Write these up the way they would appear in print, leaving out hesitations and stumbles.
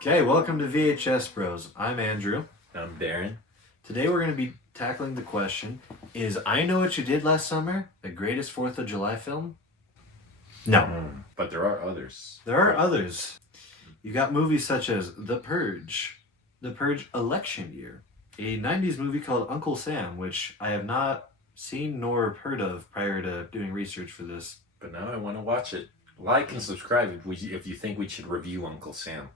Okay, welcome to VHS Bros. I'm Andrew. I'm Darren. Today we're going to be tackling the question, is I Know What You Did Last Summer the greatest 4th of July film? No. But there are others. There are others. You got movies such as The Purge Election Year, a 90s movie called Uncle Sam, which I have not seen nor heard of prior to doing research for this. But now I want to watch it. Like and subscribe if you think we should review Uncle Sam.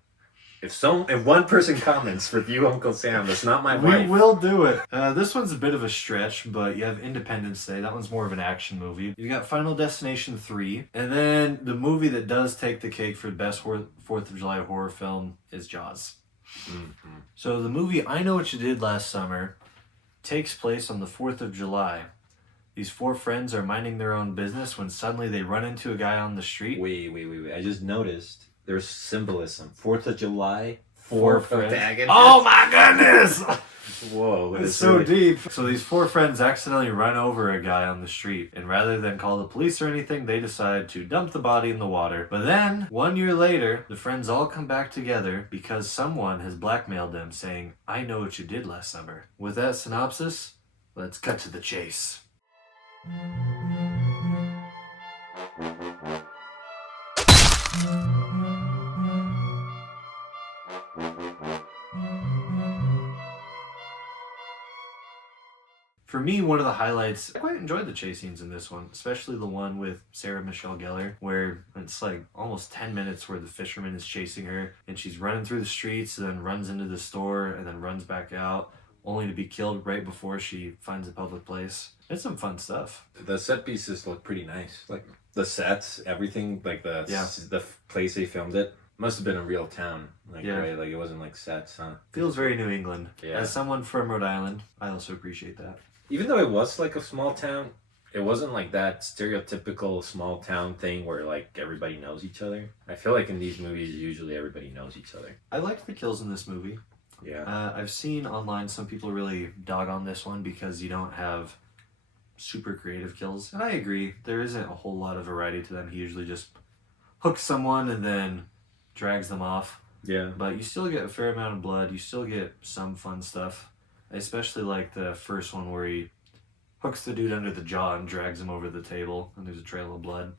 If one person comments review Uncle Sam, that's not my wife. We will do it. This one's a bit of a stretch, but you have Independence Day. That one's more of an action movie. You got Final Destination 3. And then the movie that does take the cake for best 4th of July horror film is Jaws. Mm-hmm. So the movie I Know What You Did Last Summer takes place on the 4th of July. These four friends are minding their own business when suddenly they run into a guy on the street. Wait. I just noticed there's symbolism. 4th of July, Four friends. protagonists. Oh my goodness! Whoa. It's so deep. So these four friends accidentally run over a guy on the street, and rather than call the police or anything, they decide to dump the body in the water. But then, 1 year later, the friends all come back together because someone has blackmailed them saying, I know what you did last summer. With that synopsis, let's cut to the chase. For me, one of the highlights, I quite enjoyed the chase scenes in this one, especially the one with Sarah Michelle Gellar, where it's like almost 10 minutes where the fisherman is chasing her, and she's running through the streets, and then runs into the store, and then runs back out, only to be killed right before she finds a public place. It's some fun stuff. The set pieces look pretty nice. Like the sets, everything, like the place they filmed it. Must have been a real town, right? Like it wasn't like sets, huh? Feels very New England. Yeah. As someone from Rhode Island, I also appreciate that. Even though it was like a small town, it wasn't like that stereotypical small town thing where like everybody knows each other. I feel like in these movies, usually everybody knows each other. I liked the kills in this movie. Yeah. I've seen online some people really dog on this one because you don't have super creative kills. And I agree, there isn't a whole lot of variety to them. He usually just hooks someone and then drags them off. Yeah. But you still get a fair amount of blood. You still get some fun stuff. I especially like the first one where he hooks the dude under the jaw and drags him over the table and there's a trail of blood.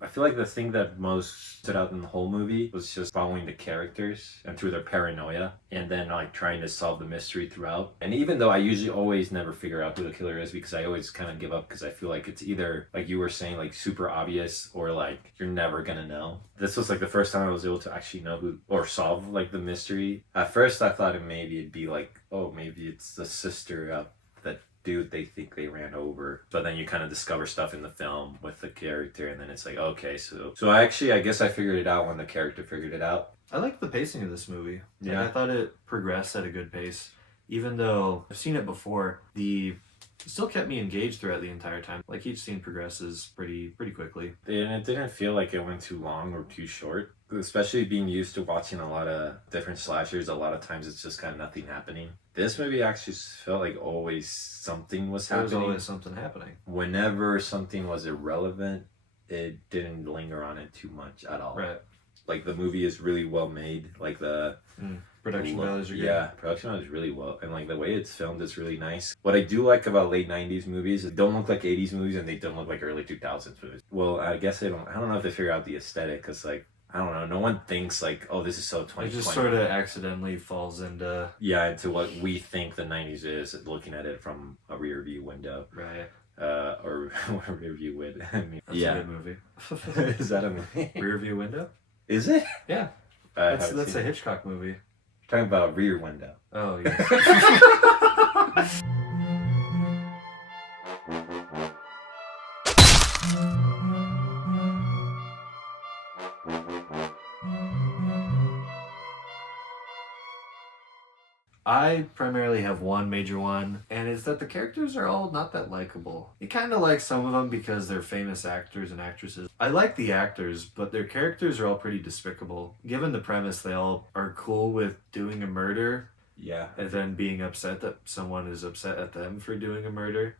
I feel like the thing that most stood out in the whole movie was just following the characters and through their paranoia and then like trying to solve the mystery throughout. And even though I usually always never figure out who the killer is because I always kind of give up because I feel like it's either, like you were saying, like super obvious or like you're never gonna know. This was like the first time I was able to actually know who or solve like the mystery. At first I thought it'd be like, oh, maybe it's the sister of that dude they think they ran over, but then you kind of discover stuff in the film with the character and then it's like, okay, so I guess I figured it out when the character figured it out. I like the pacing of this movie. Yeah. I thought it progressed at a good pace. Even though I've seen it before, it still kept me engaged throughout the entire time. Like each scene progresses pretty quickly. And it didn't feel like it went too long or too short, especially being used to watching a lot of different slashers. A lot of times it's just kind of nothing happening. This movie actually felt like always something was happening. There was always something happening. Whenever something was irrelevant, it didn't linger on it too much at all. Right. Like the movie is really well made. Like the production values are good. Yeah, production values really well, and like the way it's filmed is really nice. What I do like about late '90s movies, it don't look like '80s movies, and they don't look like early 2000s movies. Well, I guess I don't know if they figure out the aesthetic, because like I don't know, no one thinks like, oh, this is so 2020. It just sort of accidentally falls into into what we think the '90s is, looking at it from a rear view window. Right. Or rear view window. I mean, That's a good movie. Is that a movie? Rear View Window? Is it? Yeah. That's a Hitchcock movie. You're talking about Rear Window. Oh, yes. I primarily have one major one, and it's that the characters are all not that likable. You kind of like some of them because they're famous actors and actresses. I like the actors, but their characters are all pretty despicable. Given the premise, they all are cool with doing a murder, Yeah. and then being upset that someone is upset at them for doing a murder.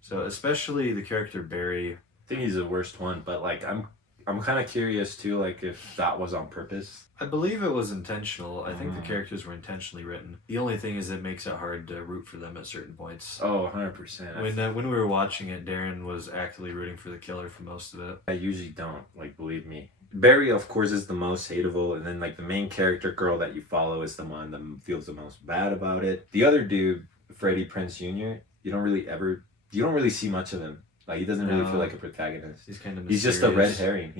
So especially the character Barry. I think he's the worst one, but like I'm I'm kind of curious too, like if that was on purpose. I believe it was intentional. I think the Mm. characters were intentionally written. The only thing is it makes it hard to root for them at certain points. Oh, 100%. When we were watching it, Darren was actively rooting for the killer for most of it. I usually don't, like, believe me. Barry, of course, is the most hateable, and then like the main character girl that you follow is the one that feels the most bad about it. The other dude, Freddie Prinze Jr., you don't really see much of him. Like, he doesn't really No. feel like a protagonist. He's kind of He's just a red mysterious. herring.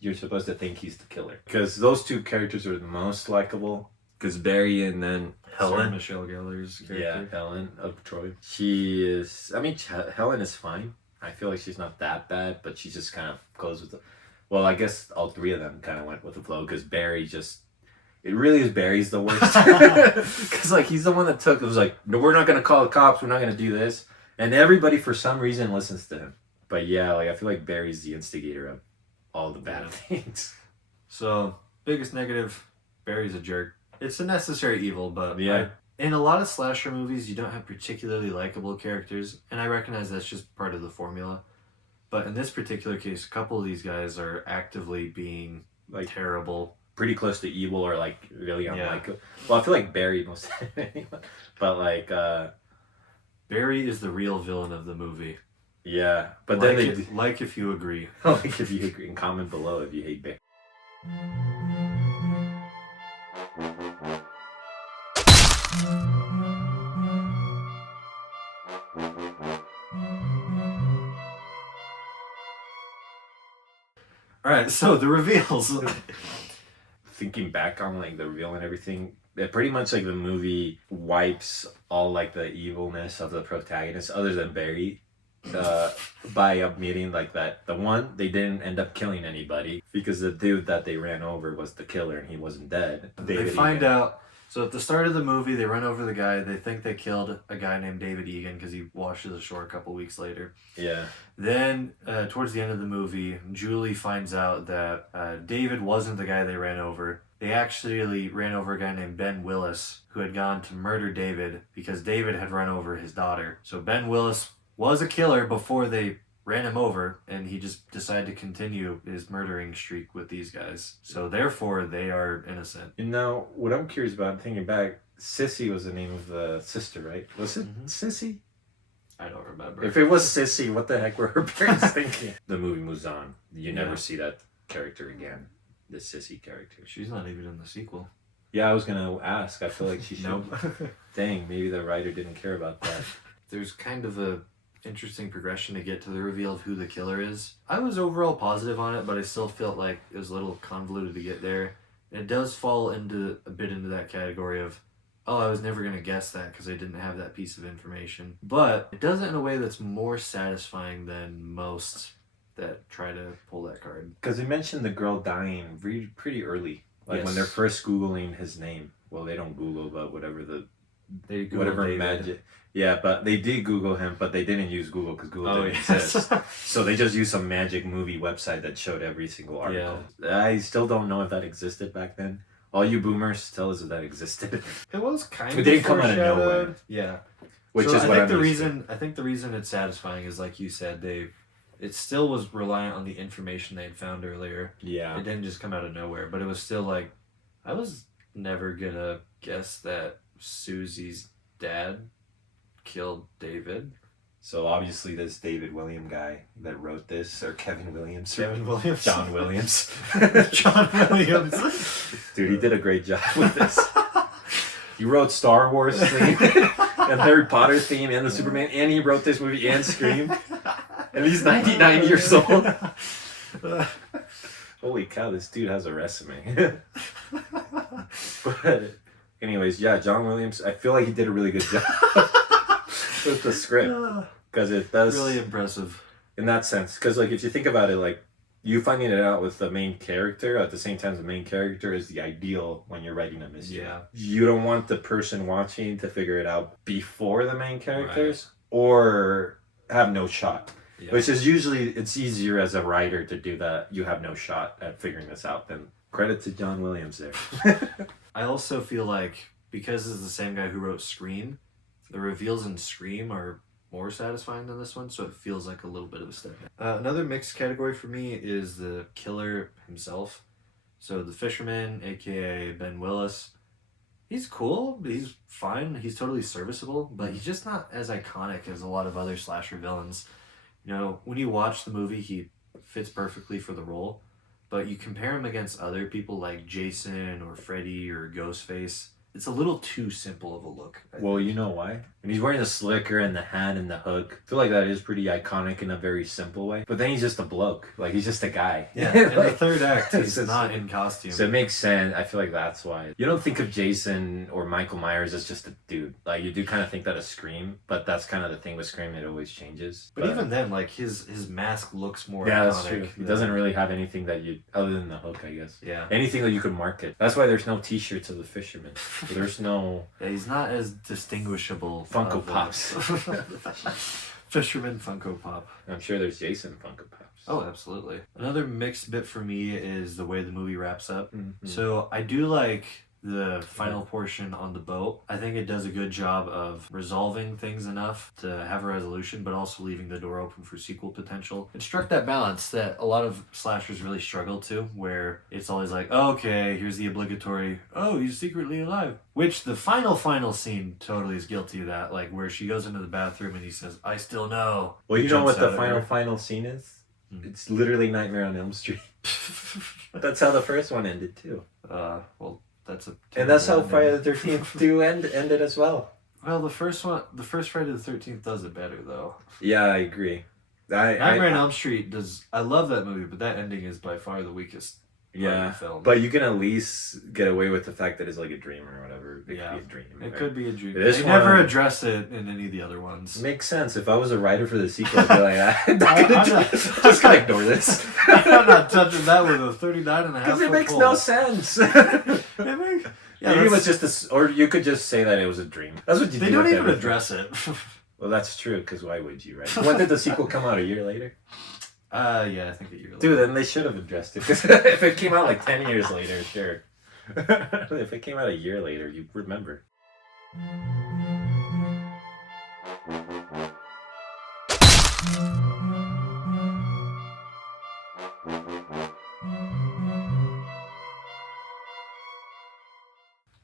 You're supposed to think he's the killer. Because those two characters are the most likable. Because Barry and then Sarah Helen. Michelle Gellar's character. Yeah, Helen of Troy. She is, I mean, Helen is fine. I feel like she's not that bad, but she just kind of goes with the, well, I guess all three of them kind of went with the flow because Barry just, it really is Barry's the worst. Because, like, he's the one that it was like, no, we're not going to call the cops, we're not going to do this. And everybody, for some reason, listens to him. But yeah, like, I feel like Barry's the instigator of all the bad things. So, biggest negative, Barry's a jerk. It's a necessary evil, but Yeah. in a lot of slasher movies, you don't have particularly likable characters, and I recognize that's just part of the formula. But in this particular case, a couple of these guys are actively being Like, terrible. pretty close to evil or, like, really Yeah. unlikable. Well, I feel like Barry most anyway. But, like, Barry is the real villain of the movie. yeah. But Like then they like if you agree. like if you agree, comment below if you hate Barry. All right, so the reveals. Thinking back on like the reveal and everything, it pretty much like the movie wipes all like the evilness of the protagonist, other than Barry, by admitting like that the one they didn't end up killing anybody because the dude that they ran over was the killer and he wasn't dead. They find out. So at the start of the movie, they run over the guy. They think they killed a guy named David Egan because he washes ashore a couple weeks later. Yeah. Then, towards the end of the movie, Julie finds out that David wasn't the guy they ran over. They actually ran over a guy named Ben Willis, who had gone to murder David because David had run over his daughter. So Ben Willis was a killer before they ran him over, and he just decided to continue his murdering streak with these guys. So therefore, they are innocent. And now, what I'm curious about, thinking back, Sissy was the name of the sister, right? Was it Mhm. Sissy? I don't remember. If it was Sissy, what the heck were her parents thinking? The movie moves on. You Yeah. never see that character again. The Sissy character. She's not even in the sequel. Yeah, I was gonna ask. I feel like she should. Nope. Dang, maybe the writer didn't care about that. There's kind of a interesting progression to get to the reveal of who the killer is. I was overall positive on it, but I still felt like it was a little convoluted to get there. It does fall into a bit into that category of, oh, I was never going to guess that because I didn't have that piece of information. But it does it in a way that's more satisfying than most that try to pull that card. Because they mentioned the girl dying pretty early. Like when Yes. they're first Googling his name. Well, they don't Google, but whatever They Googled whatever David. magic. Yeah, but they did Google him, but they didn't use Google because Google Oh, didn't yes. exist. So they just used some magic movie website that showed every single article. I still don't know if that existed back then. All you boomers, tell us if that existed. It was kind It of didn't come out of foreshadowed. nowhere. Yeah. Which So is I what think I'm the used to. reason I think the reason it's satisfying is like you said, it still was reliant on the information they had found earlier. Yeah. It didn't just come out of nowhere, but it was still like I was never gonna guess that Susie's dad killed David. So obviously this David William guy that wrote this, or Kevin Williams, or Kevin Williams. John Williams. John Williams. Dude, he did a great job with this. He wrote Star Wars theme, and Harry Potter theme, and the Superman, and he wrote this movie and Scream. And he's 99 years old. Holy cow, this dude has a resume. But anyways, yeah, John Williams, I feel like he did a really good job with the script. Because it does, Really impressive. in that sense, because like if you think about it, like you finding it out with the main character at the same time as the main character is the ideal when you're writing a mystery. Yeah. You don't want the person watching to figure it out before the main characters or have no shot. Yeah. Which is usually, it's easier as a writer to do that. You have no shot at figuring this out. Then credit to John Williams there. I also feel like because it's the same guy who wrote Scream, the reveals in Scream are more satisfying than this one, so it feels like a little bit of a step back. Another mixed category for me is the killer himself. So the fisherman, aka Ben Willis, he's cool, he's fine, he's totally serviceable, but he's just not as iconic as a lot of other slasher villains. You know, when you watch the movie, he fits perfectly for the role, but you compare him against other people like Jason or Freddy or Ghostface, it's a little too simple of a look. Well, you know why? When he's wearing the slicker and the hat and the hook, I feel like that is pretty iconic in a very simple way. But then he's just a bloke. Like, he's just a guy. Yeah, in Like, the third act, he's it's- not in costume. So it makes sense. I feel like that's why. You don't think of Jason or Michael Myers as just a dude. Like, you do kind of think that of Scream, but that's kind of the thing with Scream. It always changes. But even then, like, his mask looks more yeah, iconic. that's true. He than- doesn't really have anything that you, other than the hook, I guess. Yeah. Anything that you could market. That's why there's no T-shirts of the fisherman. There's no Yeah, he's not as distinguishable. Funko of, Pops. Fisherman Funko Pop. I'm sure there's Jason Funko Pops. Oh, absolutely. Another mixed bit for me is the way the movie wraps up. Mhm. So I do like the final portion on the boat. I think it does a good job of resolving things enough to have a resolution, but also leaving the door open for sequel potential. It struck that balance that a lot of slashers really struggle to, where it's always like, oh, okay, here's the obligatory, oh, he's secretly alive. Which the final scene totally is guilty of that, like where she goes into the bathroom and he says, I still know. Well, you know Jumps what the out at her. final scene is? Hmm. It's literally Nightmare on Elm Street. That's how the first one ended too. Well, that's a And that's how terrible Friday ending. the 13th 2 ended as well. Well, the first Friday the 13th does it better though. Yeah, I agree. Nightmare on Elm Street does. I love that movie, but that ending is by far the weakest. Part of Yeah, the film. but you can at least get away with the fact that it's like a dream or whatever. It Yeah. could be a dream. It right? could be a dream. This They never one- address it in any of the other ones. Makes sense. If I was a writer for the sequel, I'd be like, I'm I'm not- just gonna ignore this. I'm not touching that with a 39 and a half Because it foot makes pole. no sense. It make- yeah, Maybe it was that's- just or you could just say that it was a dream. That's what you they do. don't with even everything. address it. Well, that's true, because why would you, right? When did the sequel come out? A year later? Yeah, I think a year later. Dude, then they should have addressed it. 'Cause if it came out like 10 years later, sure. If it came out a year later, you'd remember.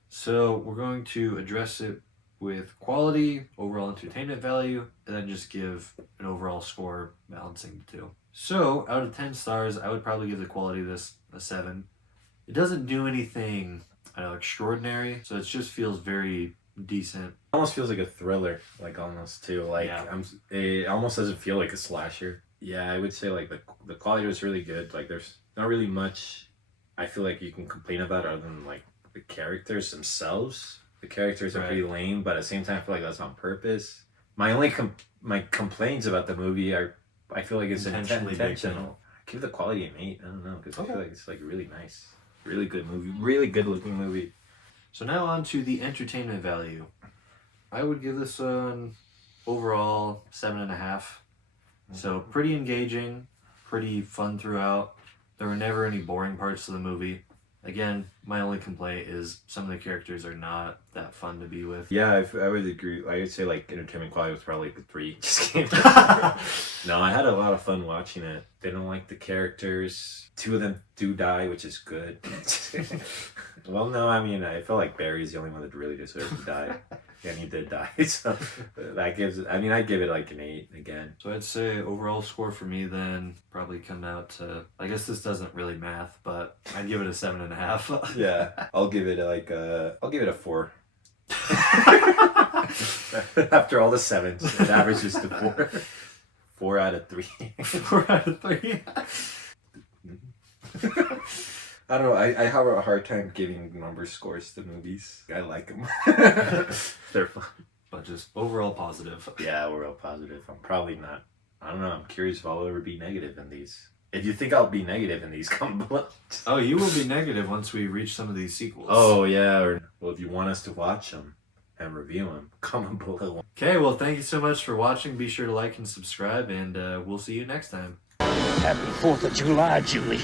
So we're going to address it with quality, overall entertainment value, and then just give an overall score balancing the two. So out of 10 stars, I would probably give the quality of this a 7. It doesn't do anything, I don't know, extraordinary, so it just feels very decent. Almost feels like a thriller, like almost too. Like Yeah. it almost doesn't feel like a slasher. Yeah, I would say like the quality was really good. Like there's not really much I feel like you can complain about other than like the characters themselves. The characters are Right. pretty lame, but at the same time, I feel like that's on purpose. My only my complaints about the movie are I feel like it's Intentionally baked in. intentional. I give the quality an 8. I don't know because I Okay. feel like it's like really nice, really good movie, really good looking movie. So now on to the entertainment value. I would give this one overall 7.5. So pretty engaging, pretty fun throughout. There were never any boring parts to the movie. Again, my only complaint is some of the characters are not that fun to be with. Yeah, I would agree. I would say like entertainment quality was probably like a 3. Just kidding. No, I had a lot of fun watching it. They don't like the characters. 2 of them do die, which is good. Well, no, I mean, I feel like Barry's the only one that really deserved to die. And he did die. So that gives it, I mean, I'd give it like an 8 again. So I'd say overall score for me then probably come out to, I guess this doesn't really math, but I'd give it a 7.5. Yeah, I'll give it I'll give it a 4. After all the 7s, it averages to 4. 4 out of 3. 4 out of 3. I don't know. I have a hard time giving number scores to movies. I like them. They're fun. But just overall positive. Yeah, we're all positive. I'm probably not. I don't know. I'm curious if I'll ever be negative in these. If you think I'll be negative in these, comment below. Oh, you will be negative once we reach some of these sequels. Oh, yeah. Or, well, if you want us to watch them and review them, comment below. Okay, well, thank you so much for watching. Be sure to like and subscribe, and we'll see you next time. Happy 4th of July, Julie.